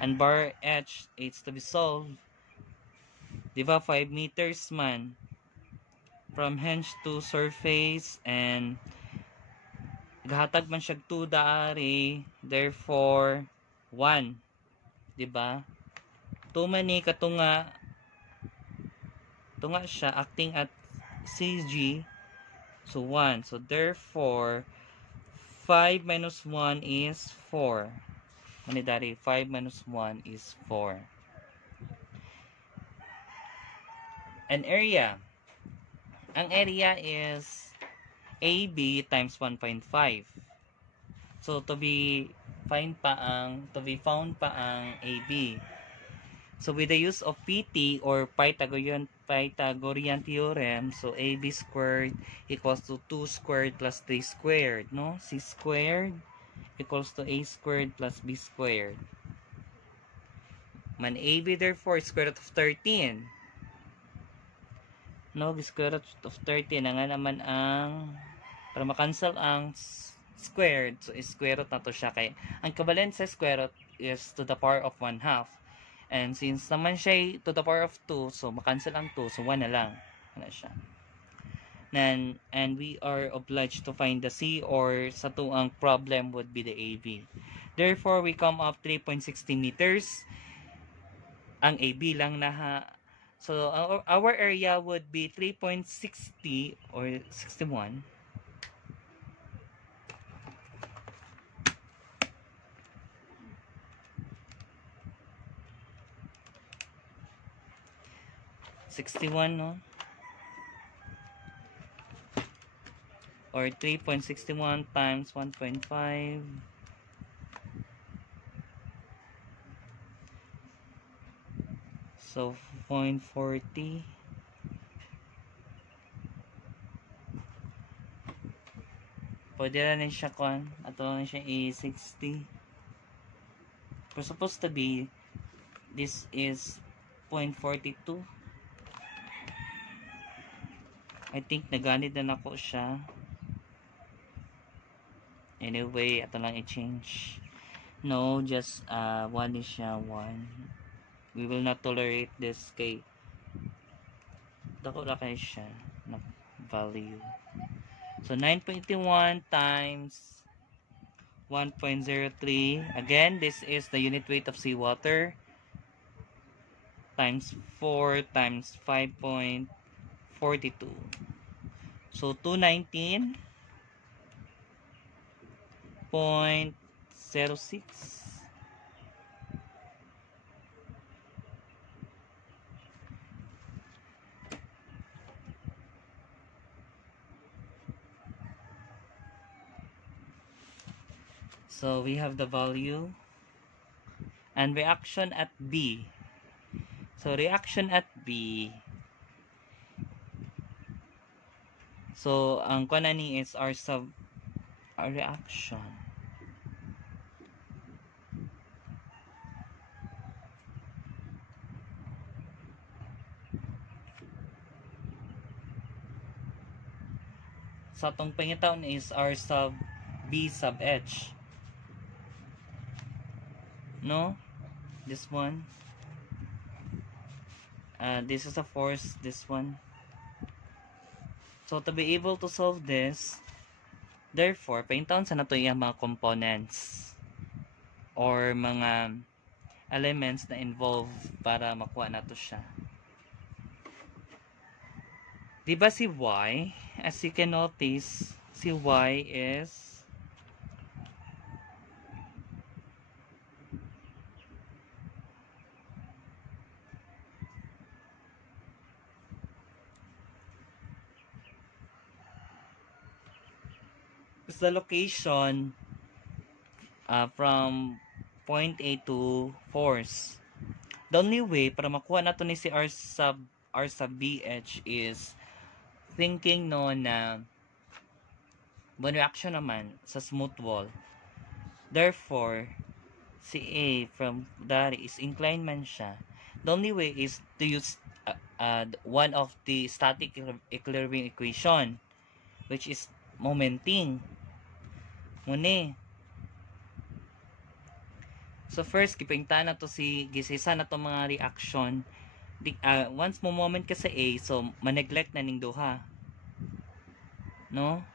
and bar H it's to be solved. Di ba 5 meters man from hinge to surface, and gahatag man siya 2 daari, therefore 1, di ba? 2 man ni katunga tunga siya acting at CG, so 1. So therefore 5 minus 1 is 4. Ano dari? 5 minus 1 is 4. An area. Ang area is AB times 1.5. So to be found pa ang AB. So with the use of PT or Pythagorean theorem, so AB squared equals to 2 squared plus 3 squared, no? C squared equals to A squared plus B squared. Man AB therefore is square root of 13. No, B square root of 13 na nga naman ang para makancel ang squared, so is square root na to siya, kay ang kabalan sa square root is to the power of 1/2. And since naman siya to the power of 2, so makancel ang 2, so 1 na lang. Ano siya. And we are obliged to find the C, or sa tuang problem would be the AB. Therefore, we come up 3.60 meters. Ang AB lang na ha. So, our area would be 3.60 or 61. No? Or 3.61 times 1.5. So 0.40. Pwede na siya kuan. Ato na siya A60. Pero supposed to be, this is 0.42. I think naganid na nako siya. Anyway, ato lang i-change. No, just 1 is siya, 1. We will not tolerate this kay dako na kayo siya na value. So 9.81 times 1.03. Again, this is the unit weight of seawater times 4 times 5.42. So 219.06. So we have the value and reaction at B. So reaction at B. So ang kanani is our reaction. Sa atong pangitaon is R sub B sub H. No? This one. This is a force, this one. So to be able to solve this, therefore, pangitaon sa nato yung mga components or mga elements na involved para makuha nato siya. Diba si Y, as you can notice, si Y is is the location from point A to force. The only way para makuha nato ni si R sub BH is thinking no na one reaction naman sa smooth wall. Therefore, si A from that is inclined man siya. The only way is to use one of the static equilibrium equation, which is momenting. Muna. So first, kipingtan na to gisisa na to mga reaction. Once mo moment ka sa A, so maneglect na ning duha. No?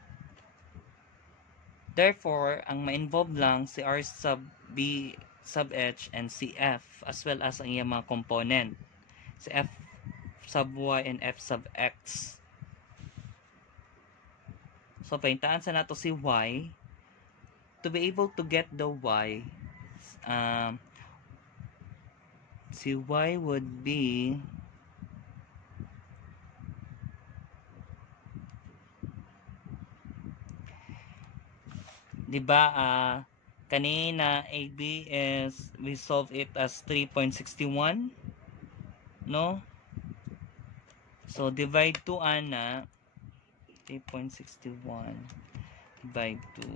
Therefore, ang ma-involve lang si R sub B sub H and si F as well as ang iyang mga component. Si F sub Y and F sub X. So, paintaan sa nato si Y. To be able to get the Y, si Y would be diba kanina AB is we solve it as 3.61, no? So divide 2 ana 3.61 divide 2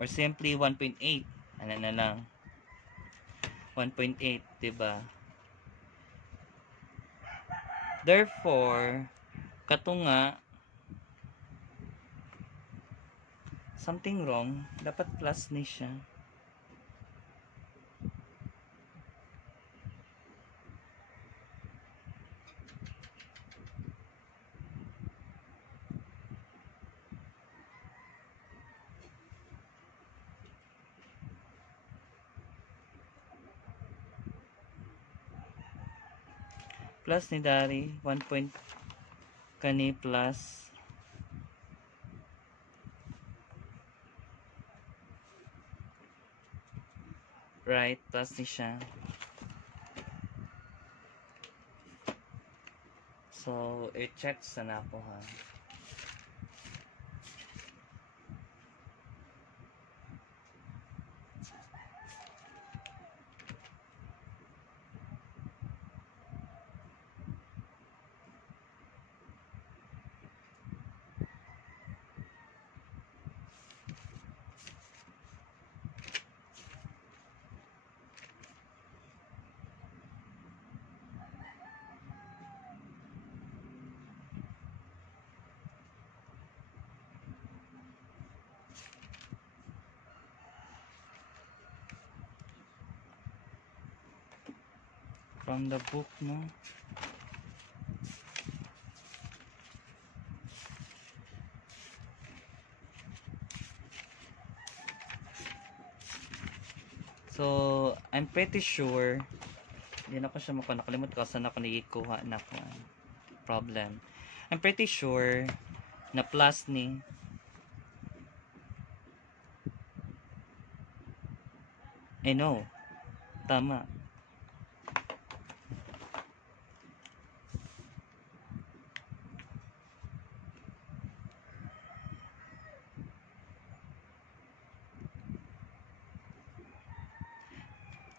or simply 1.8 ano na lang 1.8, diba? Therefore kato nga something wrong, dapat plus ni siya. Plus ni Dari 1 point kani plus right, plus ni siya. So, i-check sa na ako ha. From the book, no? So, I'm pretty sure hindi na ko siya nakalimutan ko saan ako nagikuha na ko problem. I'm pretty sure na plus ni no. Tama.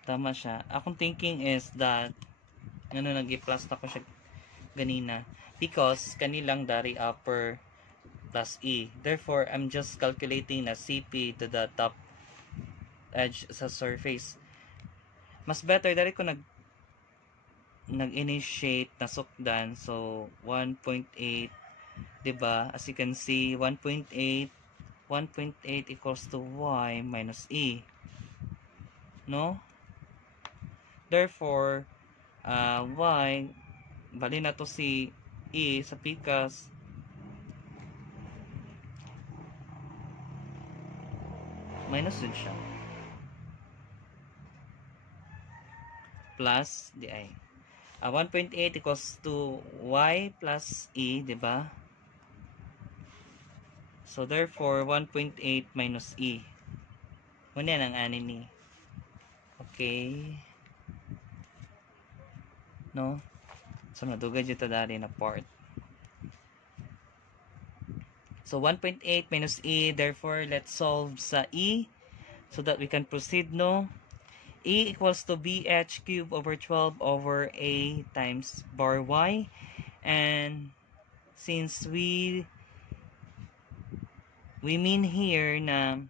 Tama siya. Akong thinking is that nag-i-plus na ko siya ganina because kanilang dari upper plus E. Therefore, I'm just calculating na CP to the top edge sa surface. Mas better dari ko nag-initiate na sukdan. So, 1.8, diba? As you can see, 1.8 equals to Y minus E. No? Therefore, Y, bali na to si E sa pikas. Minus din siya. Plus, di ay. 1.8 equals to Y plus E, diba? So, therefore, 1.8 minus E. Muna yan ang anin ni. Okay. No? So, nadugay dito dali na part. So 1.8 minus E, therefore let's solve sa E so that we can proceed, no? E equals to BH cubed over 12 over A times bar Y. And since we mean here na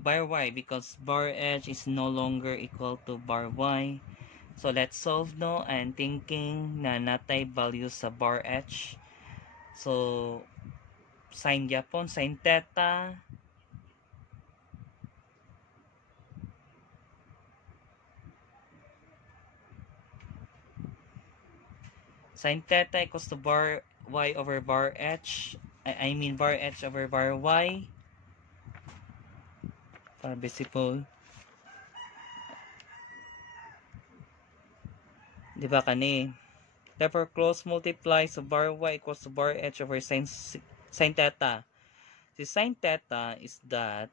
bar Y because bar H is no longer equal to bar Y. So let's solve, no, and thinking na natay value sa bar H. So sin yapon, sin theta equals to bar Y over bar H. I mean bar H over bar Y. Para visible. Di ba kani? Therefore, cross multiply so bar Y equals to bar H over sin theta. Si sin theta is that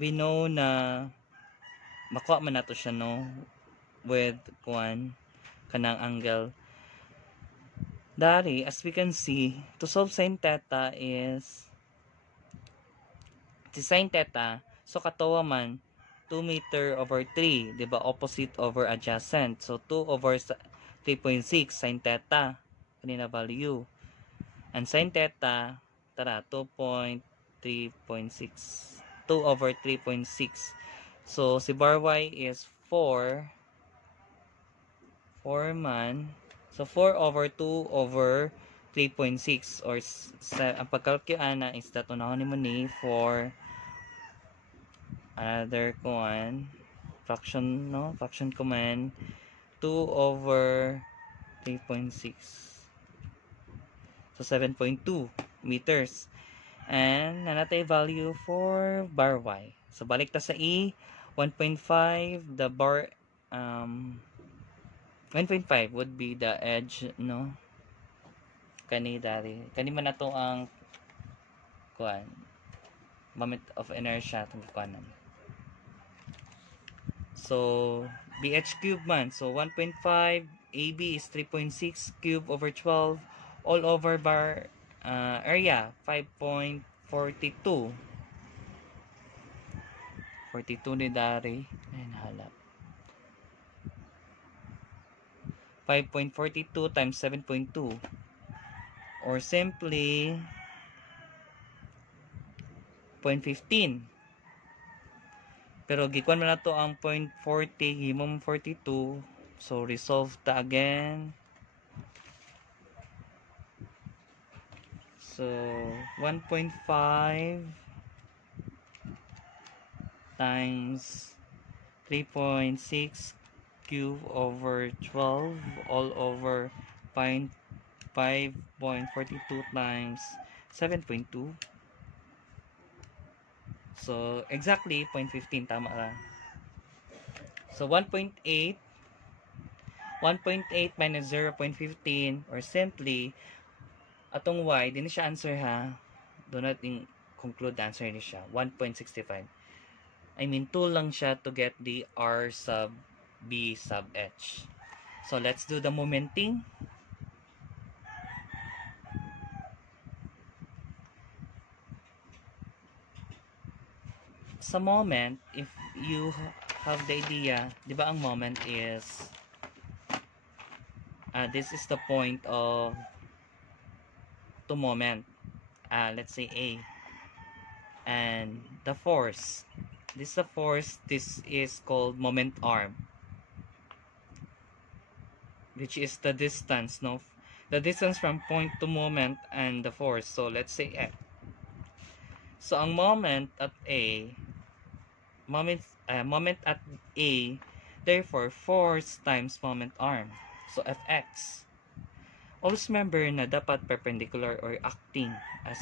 we know na makuha man nato siya, no, with kanang angle. Dari, as we can see, to solve sin theta is si sin theta, so katawa man 2 meter over 3, di ba, opposite over adjacent. So 2 over 3.6 sin theta kanina value. And sin theta, tara, 2.3.6, 2 over 3.6. So si bar Y is 4 man. So 4 over 2 over 3.6, or ang pagkalkyan na is that unahon mo ni 4 another fraction, no, fraction command 2 over 3.6, so 7.2 meters. And nanatay value for bar Y. So balik ta sa E, 1.5, the bar 1.5 would be the edge, no, kani man nato ang moment of inertia tong kanan. So BH cube man, so 1.5, AB is 3.6 cube over 12 all over bar area 5.42 ni dari ay nahalap 5.42 times 7.2, or simply 0.15. Pero gikuan man nato ang 0.40 himong 42, so resolve ta again. So 1.5 times 3.6 cube over 12 all over 5.42 times 7.2. So exactly 0.15, tama ra. So 1.8 minus 0.15, or simply atong y din siya answer, ha, do not conclude the answer ni siya 1.65. I mean 2 lang siya to get the r sub b sub h. So let's do the momenting. Sa moment, if you have the idea, di ba ang moment is this is the point of to moment, let's say A, and the force, this is the force, this is called moment arm, which is the distance, no, the distance from point to moment and the force. So let's say F. So ang moment at A, moment at A, therefore force times moment arm, so Fx. Always remember na dapat perpendicular or acting as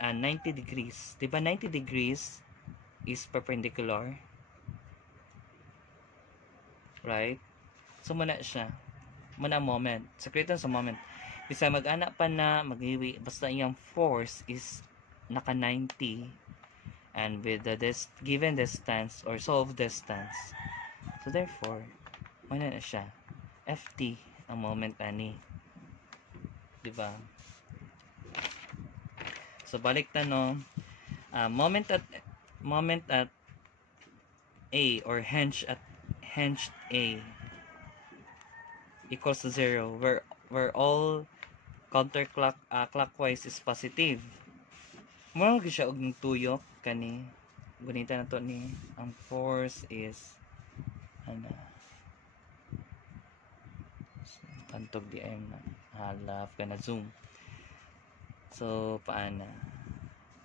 90 degrees. Diba 90 degrees is perpendicular? Right? So muna siya. Muna moment. Sekreto sa moment. Bisa mag-ana pa na, mag-iwi, basta yung force is naka 90 and with the given distance or solved distance. So therefore, muna na siya. Ft ang moment ani. Diba? So balik tanong, moment at A or hinged A equals to 0 where all clockwise is positive. Mao gyud siya og tuyok kani gunita na to ni ang force is ano kantog di ay na halaf ka na zoom. So paana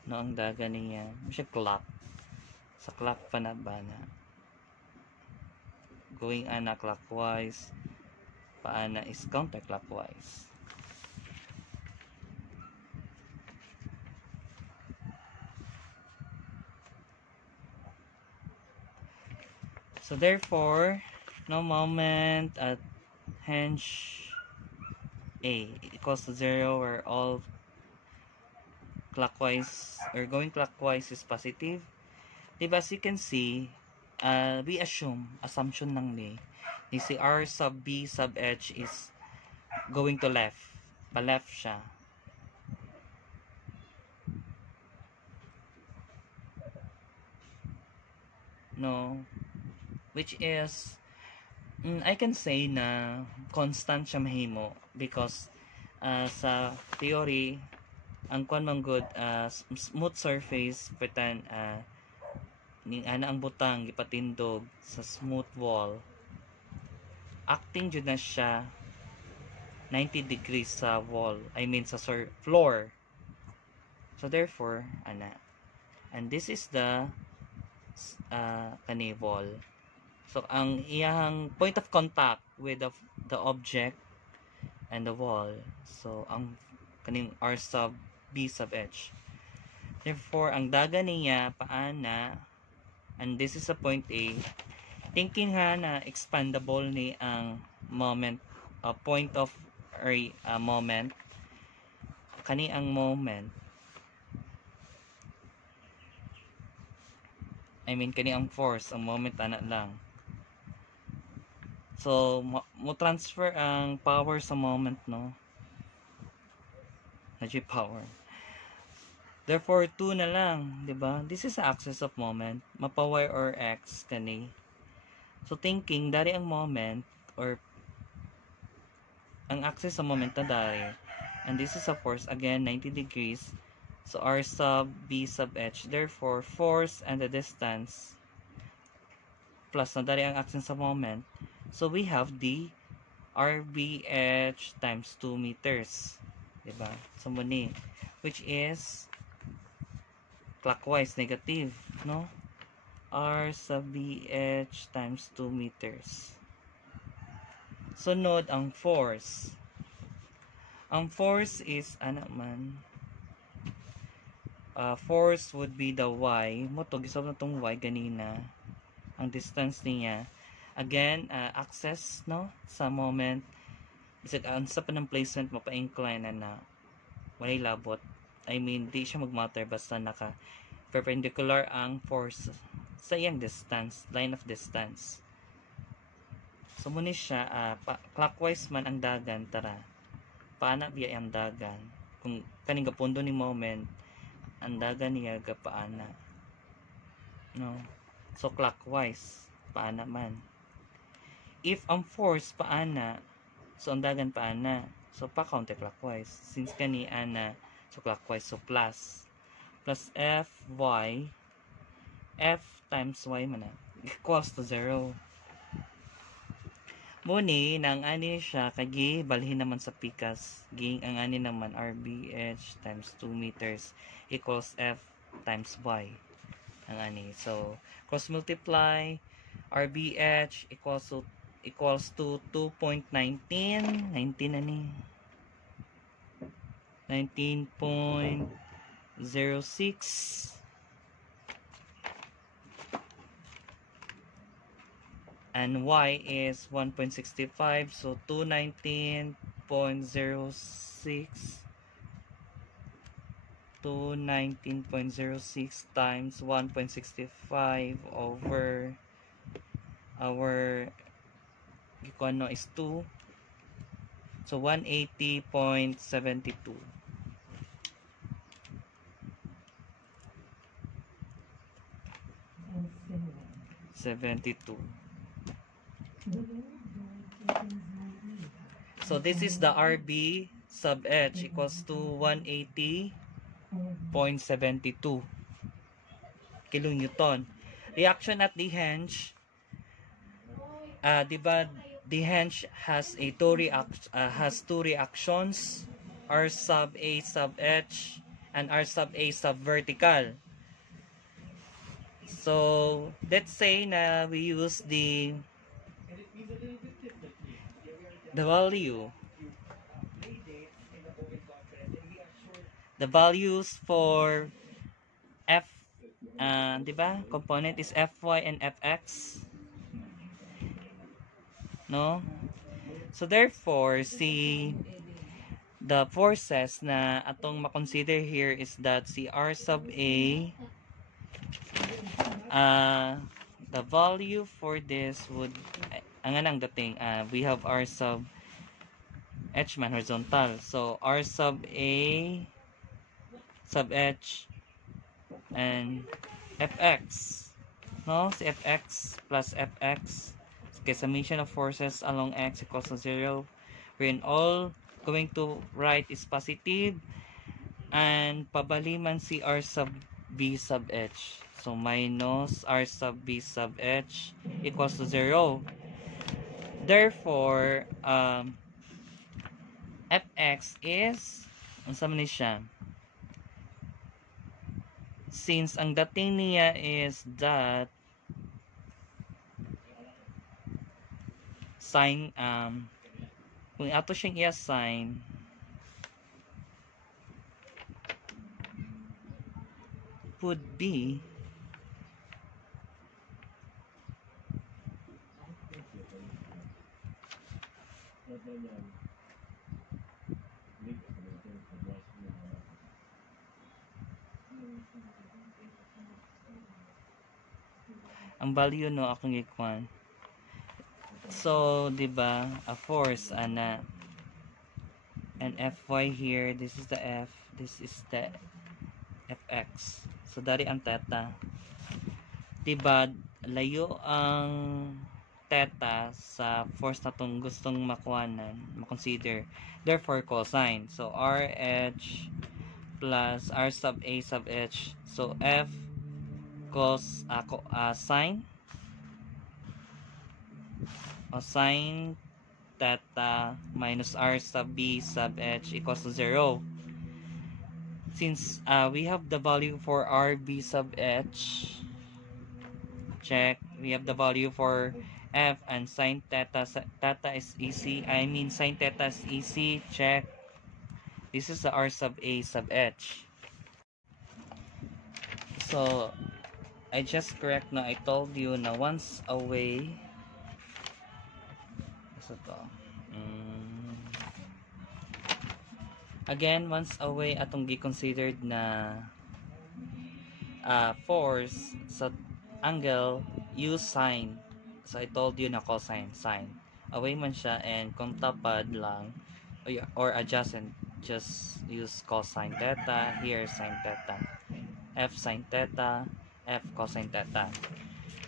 no ang daga niya siya clock sa clock pa na ba na going clockwise paana is counterclockwise. So therefore no moment at hinge A equals to 0 where all clockwise or going clockwise is positive. Diba, as you can see, we assumption lang ni si R sub B sub H is going to left. Pa-left siya. No? Which is, I can say na constant siya mahimo because sa theory, ang kwan man good, smooth surface, pretend, ning ana ang butang gipatindog sa smooth wall acting jud na siya 90 degrees sa wall, I mean sa floor. So therefore ana, and this is the kani wall. So ang iyang point of contact with the object and the wall, so ang kaning R sub B sub H, therefore ang daga niya paana, and this is a point A, thinking ha na expandable ni ang moment, point of moment, kani ang moment, I mean kani ang force, ang moment ana lang. So mo transfer ang power sa moment, no, energy power. Therefore 2 na lang, di ba? This is the axis of moment, mapa y or x kani. So thinking dari ang moment or ang axis sa moment na dari, and this is a force again 90 degrees, so R sub B sub H, therefore force and the distance plus na dari ang axis sa moment, so we have the RBH times 2 meters, diba? So muni, which is clockwise negative, no? R sub BH times 2 meters. Sunod ang force. Ang force is ano man? Force would be the y. Mo to gisab na tong y ganina. Ang distance niya. Again, axis, no, sa moment. Bisag sa pa ng placement mapa-incline na walay labot. I mean, di siya mag-matter basta naka perpendicular ang force sa iyang distance, line of distance. So muna siya, clockwise man ang dagan, tara. Paana biya ang dagan? Kung kaning gapundo ni moment, ang dagan niya gapaana. No? So clockwise, paana man. If ang force paana, so ang dagan paana. So pa counterclockwise. Since kani ana, so clockwise, so plus f times y man equals to 0. Muni nang ani siya kagi balhin naman sa pikas, ging ang ani naman RBH times 2 meters equals f times y ang ani. So cross multiply, RBH equals to 2.19 ani 19.06 and y is 1.65, so 219.06 times 1.65 over our gikuan is 2, so 180.72. 72. So this is the RB sub H equals to 180.72 kilonewton. Reaction at the hinge, diba, the hinge has two reactions, R sub A sub H and R sub A sub vertical. So let's say na we use the value, the values for F, diba, component is Fy and Fx, no? So therefore, the forces na atong makonsider here is that si R sub A, the value for this would, ang anang dating, we have R sub H man horizontal. So R sub A sub H and Fx, no? Si Fx plus Fx, okay, summation of forces along x equals to 0, wherein all going to right is positive and pabaliman si R sub B sub H. So minus R sub B sub H equals to 0. Therefore, Fx is, unsa man ni siya? Since ang dating niya is that sign, kung ato siyang i-assign, would be ang value, no, akong ikuan. So, di ba, a force ana, and Fy here, this is the F, this is the Fx. So dari ang theta. Di ba, layo ang theta sa force na tong gustong makuhanan, makonsider. Therefore, cosine. So RH plus R sub A sub H. So F cos sine o sine theta minus R sub B sub H equals to 0. Since we have the value for RB sub H, check, we have the value for F and sine theta, theta is easy, sine theta is easy, check. This is the R sub A sub H. So I just correct na, I told you na once away, so to, again, once away atong gi-considered na force sa angle, use sine. So I told you na cosine, sine. Away man siya, and kung tapad lang or adjacent, just use cosine theta. Here, sine theta. F sine theta, F cosine theta.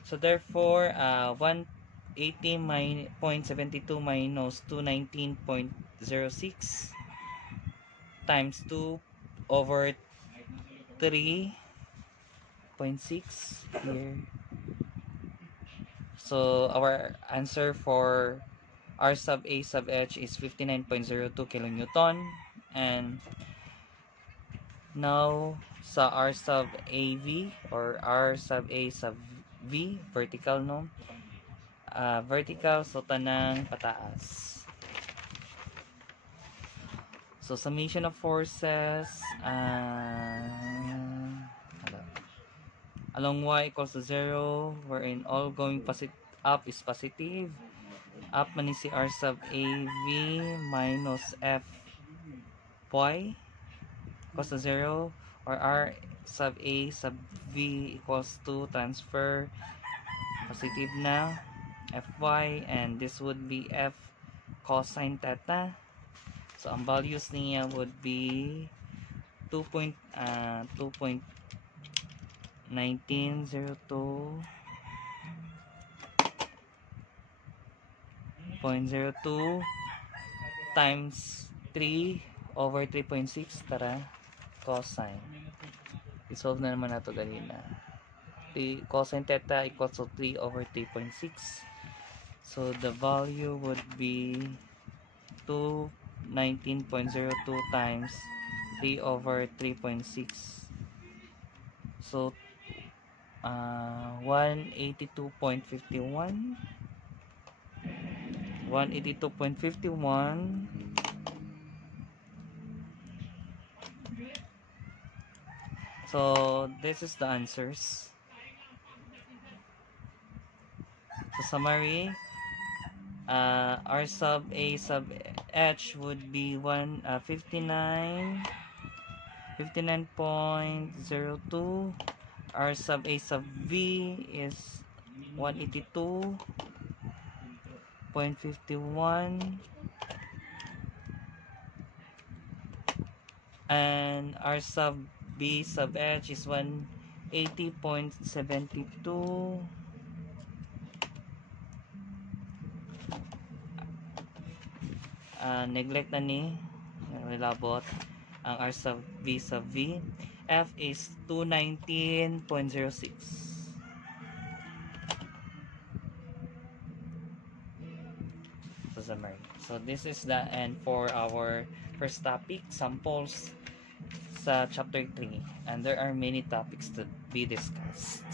So therefore, 180.72 minus 219.06 times 2 over 3.6 here. So our answer for R sub A sub H is 59.02 kilonewton. And now sa R sub AV or R sub A sub V, vertical, no? Vertical, so tanang pataas. So summation of forces along y equals to 0, wherein all going up is positive. Up man si R sub AV minus F y equals to 0, or R sub A sub V equals to transfer positive na Fy, and this would be F cosine theta. So ang values niya would be 2.1902 2.02 times 3 over 3.6. Tara, cosine. Isolve na naman nato ganina. Cosine theta equals to 3 over 3.6. So the value would be 219.02 times 3 over 3.6. So 182.51. 182.51. So this is the answers. So summary, R sub A sub H would be 59.02. R sub A sub V is 182.51, and R sub B sub H is 180.72. Neglect na ni nilabot ang R sub V. F is 219.06. So summary. So this is the end for our first topic, samples sa chapter 3, and there are many topics to be discussed.